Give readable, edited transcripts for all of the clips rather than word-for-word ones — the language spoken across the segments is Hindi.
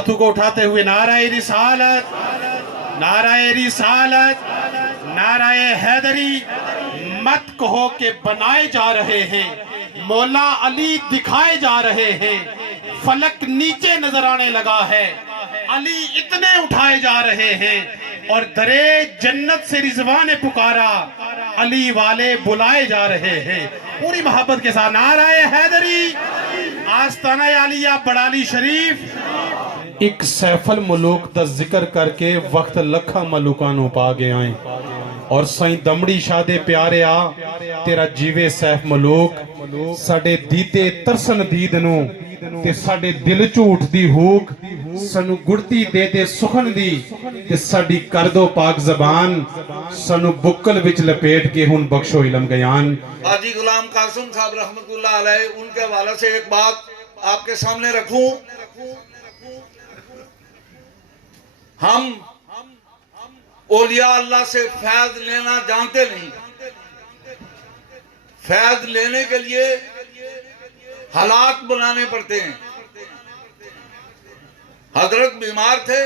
हाथों को उठाते हुए नाराए रिसालत, नाराए रिसालत, नाराए हैदरी मत कहो के बनाए जा रहे हैं, मौला अली दिखाए जा रहे हैं, फलक नीचे नजर आने लगा है, अली इतने उठाए जा रहे हैं और दरे जन्नत से रिजवान ने पुकारा, अली वाले बुलाए जा रहे हैं। पूरी मोहब्बत के साथ नाराए हैदरी, आस्ताना आलिया बड़ाली शरीफ। एक सैफल मुलूक दा जिक्र करके वक्त लखा मलूका नू पा गए आए और साईं दमड़ी शाह दे प्यारे आ तेरा जीवे सैफ मलूक साडे दीते तरसन दीद नू ते साडे दिल झूठ दी हुक सानू गुड़ती दे दे सुखन दी ते साडी कर दो पाक जबान सानू बुक्कल विच लपेट के हुन बख्शो इल्म गयान। हाजी गुलाम कासिम साहब रहमतुल्लाह अलैह, उनके हवाले से एक बात आपके सामने रखूं। हम औलिया अल्लाह से फैज लेना जानते नहीं। फैज लेने के लिए हालात बनाने पड़ते हैं। हजरत बीमार थे,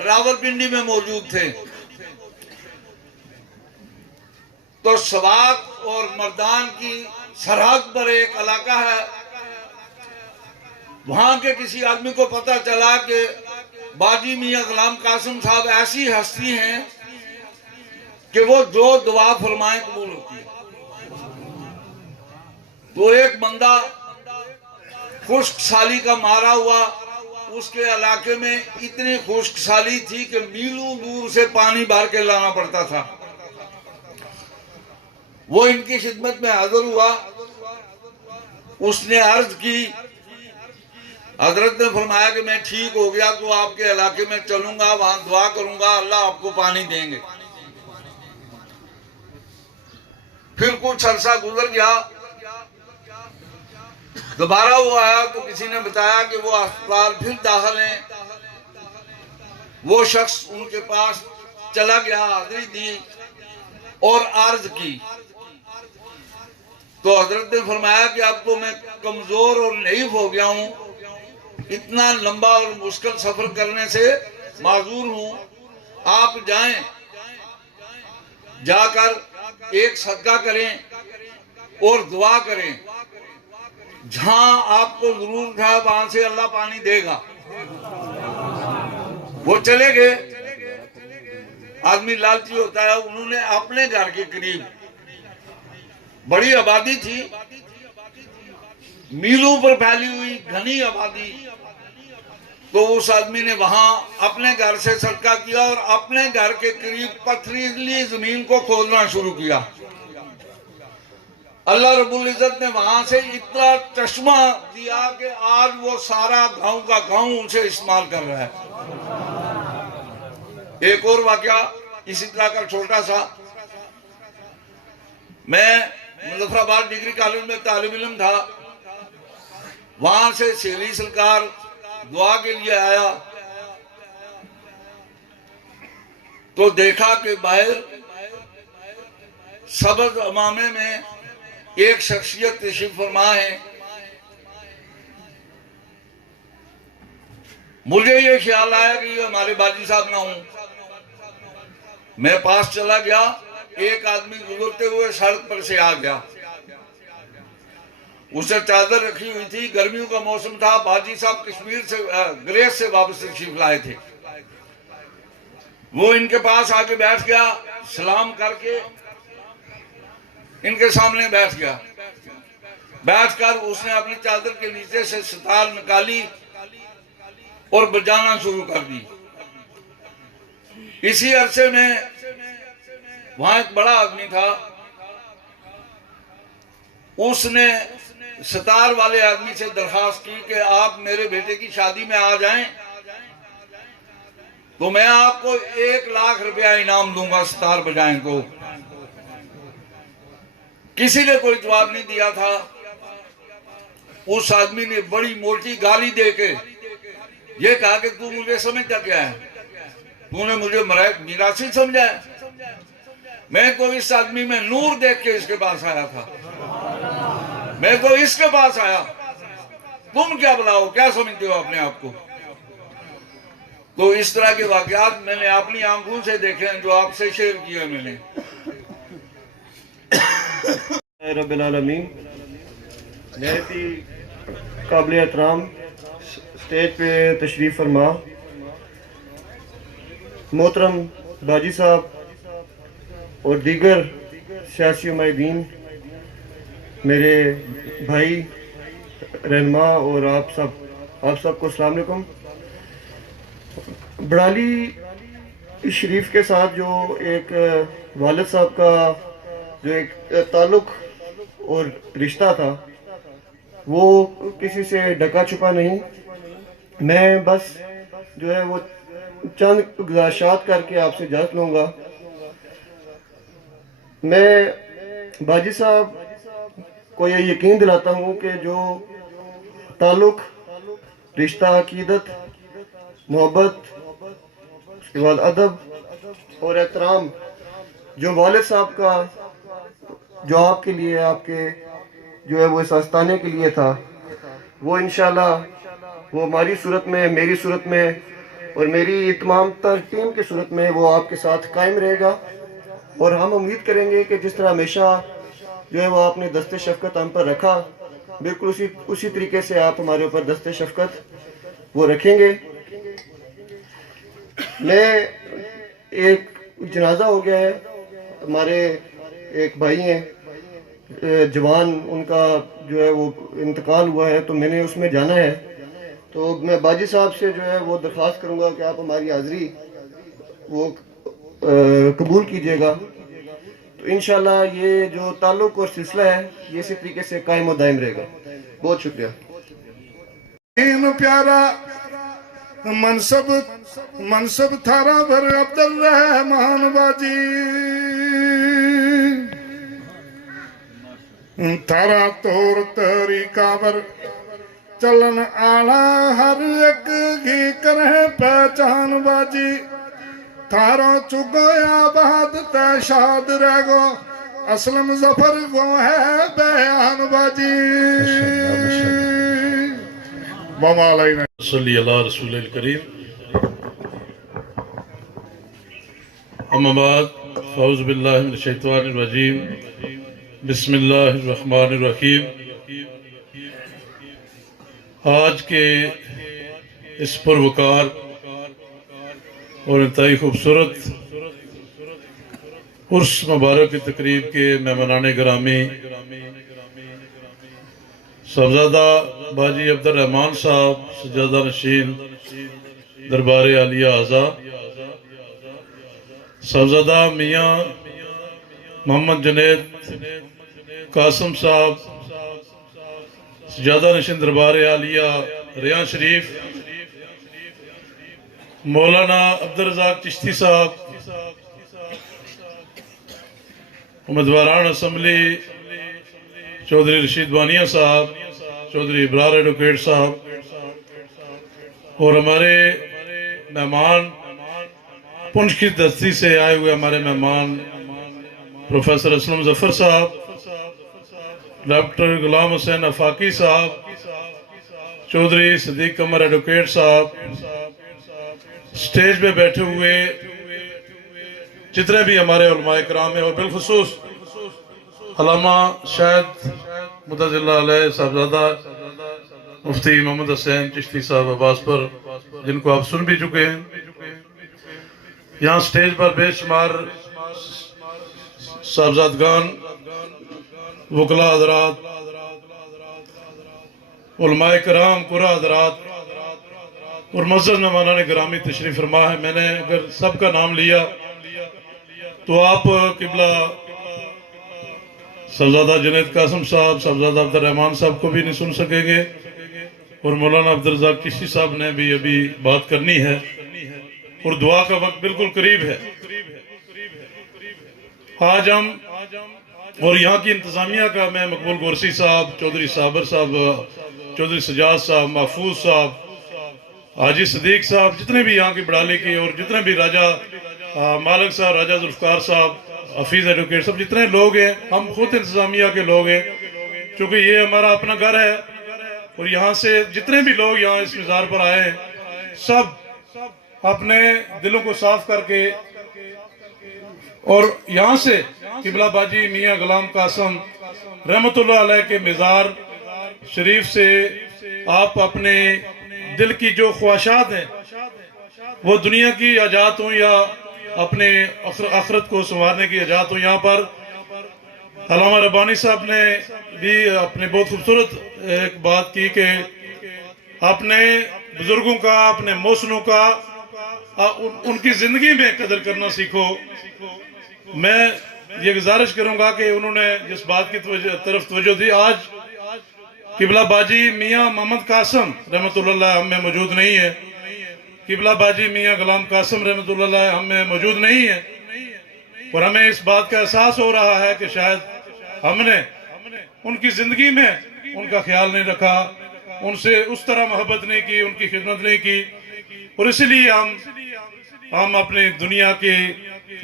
रावलपिंडी में मौजूद थे, तो सवाक और मर्दान की सरहद पर एक इलाका है, वहां के किसी आदमी को पता चला कि बाजी मियां गुलाम कासिम साहब ऐसी हस्ती हैं कि वो जो दुआ फरमाए कबूल होती है। तो एक बंदा खुश्क साली का मारा हुआ, उसके इलाके में इतनी खुश्क साली थी कि मीलों दूर से पानी भर के लाना पड़ता था। वो इनकी खिदमत में हाजिर हुआ, उसने अर्ज की, हजरत ने फरमाया कि मैं ठीक हो गया तो आपके इलाके में चलूंगा, वहां दुआ करूंगा, अल्लाह आपको पानी देंगे। फिर कुछ अरसा गुजर गया, दोबारा वो आया तो किसी ने बताया कि वो अस्पताल फिर दाखिल हैं। वो शख्स उनके पास चला गया, हाजिरी दी और अर्ज की, तो हजरत ने फरमाया कि अब तो मैं कमजोर और नईफ हो गया हूं, इतना लंबा और मुश्किल सफर करने से माजूर हूं, आप जाएं, जाकर एक सदका करें और दुआ करें, जहां आपको जरूरत है वहां से अल्लाह पानी देगा। वो चले गए। आदमी लालची होता है, उन्होंने अपने घर के करीब बड़ी आबादी थी, मीलों पर फैली हुई घनी आबादी, तो उस आदमी ने वहां अपने घर से सदका किया और अपने घर के करीब पथरीली जमीन को खोदना शुरू किया। अल्लाह रब्बुल इज्जत ने वहां से इतना चश्मा दिया कि आज वो सारा गांव का गांव उनसे इस्तेमाल कर रहा है। एक और वाकया इसी तरह का छोटा सा, मैं मुजफ्फराबाद डिग्री कॉलेज में तालिब इल्म था, वहां से शेरी सरकार दुआ के लिए आया तो देखा कि बाहर सबज अमामे में एक शख्सियत तशरीफ फरमा है। मुझे ये ख्याल आया कि ये हमारे बाजी साहब ना हूं। मैं पास चला गया, एक आदमी गुजरते हुए सड़क पर से आ गया, उसे चादर रखी हुई थी, गर्मियों का मौसम था, बाजी साहब कश्मीर से ग्रेस से वापस तशरीफ लाए थे। वो इनके पास आके बैठ गया, सलाम करके इनके सामने बैठ गया। बैठकर उसने अपनी चादर के नीचे से सितार निकाली और बजाना शुरू कर दी। इसी अरसे में वहां एक बड़ा आदमी था, उसने सितार वाले आदमी से दरखास्त की कि आप मेरे बेटे की शादी में आ जाएं तो मैं आपको 1 लाख रुपया इनाम दूंगा सितार बजाएं को। किसी ने कोई जवाब नहीं दिया था। उस आदमी ने बड़ी मोटी गाली देके ये कहा कि तू मुझे समझता क्या है, तूने मुझे मिरासी समझा है। मैं तो इस आदमी में नूर देख के इसके पास आया था, मैं तो इसके पास आया, तुम क्या बुलाओ, क्या समझते हो अपने आप को। तो इस तरह के वाकयात मैंने अपनी आंखों से देखे हैं जो आपसे शेयर किए मैंने। रब्बिल आलमीन, बहुत ही काबिल एहतराम स्टेज पे तशरीफ़ फरमा मोहतरम बाजी साहब और दीगर सियासी उम्मीदीन, मेरे भाई रहनुमा और आप सबको अस्सलाम वालेकुम। बड़ाली शरीफ के साथ जो एक वालिद साहब का जो एक ताल्लुक़ और रिश्ता था वो किसी से ढका छुपा नहीं। मैं बस जो है वो चंद गुज़ारिशात करके आपसे इजाज़त लूँगा। मैं बाजी साहब को ये यकीन दिलाता हूँ कि जो ताल्लुक़, रिश्ता, अकीदत, मोहब्बत, उसके बाद अदब और एहतराम जो वालिद साहब का जो आपके लिए, आपके जो है वो इस आस्ताने के लिए था, वो इंशाल्लाह वो हमारी सूरत में, मेरी सूरत में और मेरी तमाम तर टीम की सूरत में वो आपके साथ कायम रहेगा। और हम उम्मीद करेंगे कि जिस तरह हमेशा जो है वो आपने दस्ते शफ़क़त हम पर रखा, बिल्कुल उसी तरीके से आप हमारे ऊपर दस्ते शफ़क़त वो रखेंगे। मैं एक जनाजा हो गया है, हमारे एक भाई हैं जवान, उनका जो है वो इंतकाल हुआ है, तो मैंने उसमें जाना है। तो मैं बाजी साहब से जो है वो दरख्वास्त करूंगा कि आप हमारी हाज़िरी वो कबूल कीजिएगा। तो इंशाल्लाह ये जो ताल्लुक़ और सिलसिला है ये इसी तरीके से कायम और दायम रहेगा। बहुत शुक्रिया। प्यारा मनसब थारा भर अब्दुल रहमान बाजी, थारा तौर तरीका पर चलन आला हर एक की करे पहचान बाजी। थारो चुगोया बाद तैशाद रह गो, असलम जफर गो है बयान बाजी। सल्ली अला रसूलिल करीम। अम्मा बाद, फ़ौज़ बिल्लाहि मिनश शैतानिर रजीम, बिस्मिल्लाहिर रहमानिर रहीम। आज के इस पुरवकार और इंतहाई खूबसूरत उर्स मुबारक की तकरीब के मेहमानाने गिरामी साहबजादा बाजी अब्दुल रहमान साहब, सज्जादा नशीन दरबार आलिया आज़ा, साहबजादा मियाँ मोहम्मद जुनैद कासम साहब, सज्जादा नशीन दरबार आलिया रियान शरीफ, मौलाना अब्दुल रज़ाक चिश्ती साहब, उम्मीदवारान असम्बली चौधरी रशीद वानिया साहब, चौधरी इब्रार एडवोकेट साहब और हमारे मेहमान पुंछ की दस्ती से आए हुए हमारे मेहमान प्रोफेसर असलम जफर साहब, डॉक्टर गुलाम हुसैन अफाकी साहब, चौधरी सदीक कमर एडवोकेट साहब, स्टेज पे बैठे हुए जितने भी हमारे उलमाए कराम हैं और बिलखुसूस अल्लामा शायद मुतज़िल्ला अलैह साहबजादा मुफ्ती मोहम्मद हुसैन चिश्ती साहब अब्बास पर, जिनको आप सुन भी चुके हैं। यहाँ स्टेज पर बेशुमार साहबजादगान, वकला हज़रात, उलमाए कराम, कुरा हज़रात और मस्जिद मेहमानाने गिरामी तशरीफ़ फरमा है। मैंने अगर सबका नाम लिया तो आप किबला साहबजादा जुनैद कासम साहब, साहबजादा अब्दुल रहमान साहब को भी नहीं सुन सकेंगे और मौलाना अब्दुल रज़ाक चिश्ती साहब ने भी अभी बात करनी है और दुआ का वक्त बिल्कुल करीब है। आज हम और यहाँ की इंतज़ामिया का मैं मकबूल गोरसी साहब, चौधरी साबर साहब, चौधरी सजाद साहब, महफूज साहब, हाजी सदीक साहब, जितने भी यहाँ की बड़ाली की और जितने भी राजा मालिक साहब, राजा जुल्फ़कार साहब, हफीज़ एडवोकेट सब जितने लोग हैं, हम खुद इंतज़ामिया के लोग हैं, क्योंकि ये हमारा अपना घर है और यहाँ से जितने भी लोग यहाँ इस मज़ार पर आए हैं सब अपने दिलों को साफ करके और यहाँ से किबला बाजी मियाँ गुलाम कासम रहमतुल्लाह अलैह के मज़ार शरीफ से आप अपने दिल की जो ख्वाहिशात हैं वो दुनिया की आजात हो या अपने आखिरत को संवारने की आजात हो, यहाँ पर अल्लामा रब्बानी साहब ने भी अपने बहुत खूबसूरत एक बात की कि अपने बुजुर्गों का, अपने मौसनों का उनकी जिंदगी में कदर करना सीखो। मैं ये गुजारिश करूंगा कि उन्होंने जिस बात की तरफ तवज्जो दी, आज किबला बाजी मियाँ मोहम्मद कासम रहमतुल्लाह हम में मौजूद नहीं है, किबला बाजी मियाँ गुलाम कासम रहमतुल्लाह हम में मौजूद नहीं है, और हमें इस बात का एहसास हो रहा है कि शायद हमने उनकी जिंदगी में उनका ख्याल नहीं रखा, उनसे उस तरह मोहब्बत नहीं की, उनकी खिदमत नहीं की, और इसलिए हम अपने दुनिया के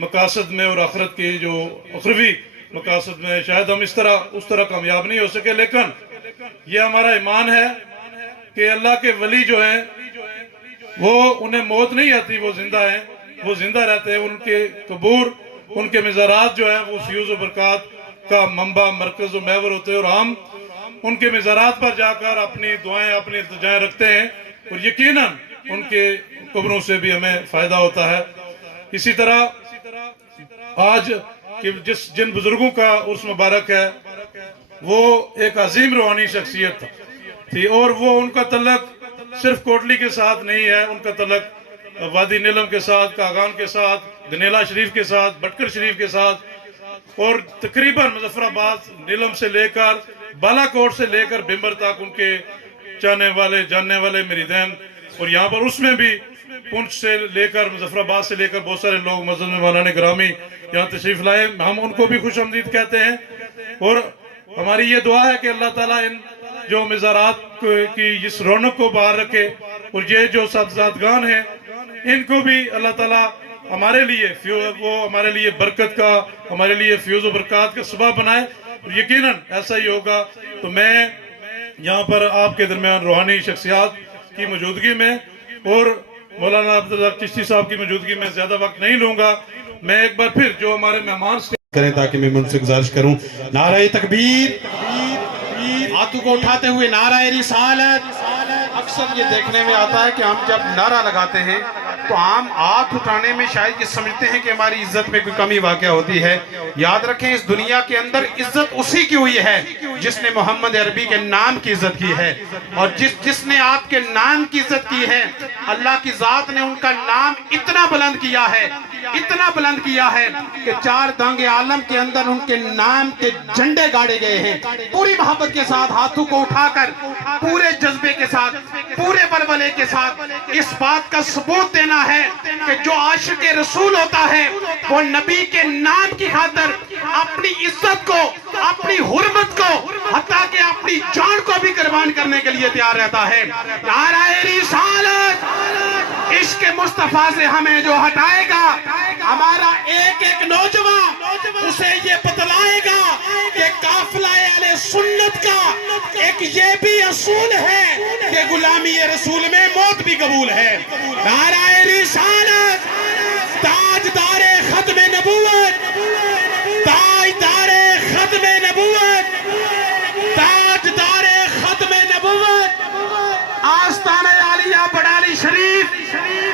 मकासद में और आखिरत के जो अखरवी मकासद में शायद हम उस तरह कामयाब नहीं हो सके। लेकिन ये हमारा ईमान है कि अल्लाह के वली जो हैं वो उन्हें मौत नहीं आती, वो जिंदा हैं, वो जिंदा रहते हैं। उनके कबूर, उनके मज़ारात जो है वो फ्यूज व बरक़ात का मंबा, मरकज और महवर होते हैं, और हम उनके मज़ारात पर जाकर अपनी दुआएं, अपनी इल्तिजाएं रखते हैं, और यकीनन उनके कब्रों से भी हमें फायदा होता है। इसी तरह आज जिन बुजुर्गों का उर्स मुबारक है वो एक अजीम रूहानी शख्सियत थी, और वो उनका तल्लक सिर्फ कोटली के साथ नहीं है, उनका तल्लक वादी नीलम के साथ, कागान के साथ, गनेला शरीफ के साथ, बटकर शरीफ के साथ, और तकरीबन मुजफ्फराबाद नीलम से लेकर बालाकोट से लेकर बिम्बर तक उनके चाहने वाले, जानने वाले मुरीदैन, और यहाँ पर उसमें भी पुंछ से लेकर मुजफ्फराबाद से लेकर बहुत सारे लोग मस्जिद में मौलाना ग्रामी यहाँ तशरीफ लाए। हम उनको भी खुश आमदीद कहते हैं, और हमारी ये दुआ है कि अल्लाह ताला इन जो मज़ारात की इस रौनक को बाहर रखे, और ये जो सादगान हैं इनको भी अल्लाह ताला हमारे लिए बरकत का, हमारे लिए फ्यूज व बरक़ात का सबब बनाए, और यकीनन ऐसा ही होगा। तो मैं यहाँ पर आपके दरमियान रूहानी शख्सियात की मौजूदगी में और मौलाना अब्दुल रज़ाक चिश्ती साहब की मौजूदगी में ज्यादा वक्त नहीं लूंगा। मैं एक बार फिर जो हमारे मेहमान करें ताकि मैं उनसे गुजारिश करूं, नाराए तकबीर, हाथों को उठाते हुए नाराए रिसालत। अक्सर ये देखने में आता है कि हम जब नारा लगाते हैं तो हम हाथ उठाने में शायद ये समझते हैं कि हमारी इज्जत में कोई कमी वाक़या होती है। याद रखें, इस दुनिया के अंदर इज्जत उसी की हुई है जिसने मोहम्मद अरबी के नाम की इज्जत की है, और जिसने आपके नाम की इज्जत की है, अल्लाह की जात ने उनका नाम इतना बुलंद किया है, इतना बुलंद किया है कि 4 दांगे आलम के अंदर उनके नाम के झंडे गाड़े गए हैं। पूरी मोहब्बत के साथ हाथों को उठाकर, पूरे जज्बे के साथ, पूरे बलबले के साथ इस बात का सबूत देना है कि जो आशिक रसूल होता है वो नबी के नाम की खातिर अपनी इज्जत को, अपनी हुर्मत को, हत्ता कि अपनी जान को भी कुर्बान करने के लिए तैयार रहता है। नाराए रिसालत, इश्क मुस्तफा से हमें जो हटाएगा, हमारा एक एक नौजवान उसे ये बतलाएगा कि काफिलाए अहले सुन्नत का एक ये भी असूल है कि गुलामी रसूल में मौत भी कबूल है। नाराए रिसालत, ताजदारे खत्मे नबूवत, ताजदारे खत्मे नबूवत, ताजदारे खत्मे नबूवत, आस्ताने आलिया बड़ाली शरीफ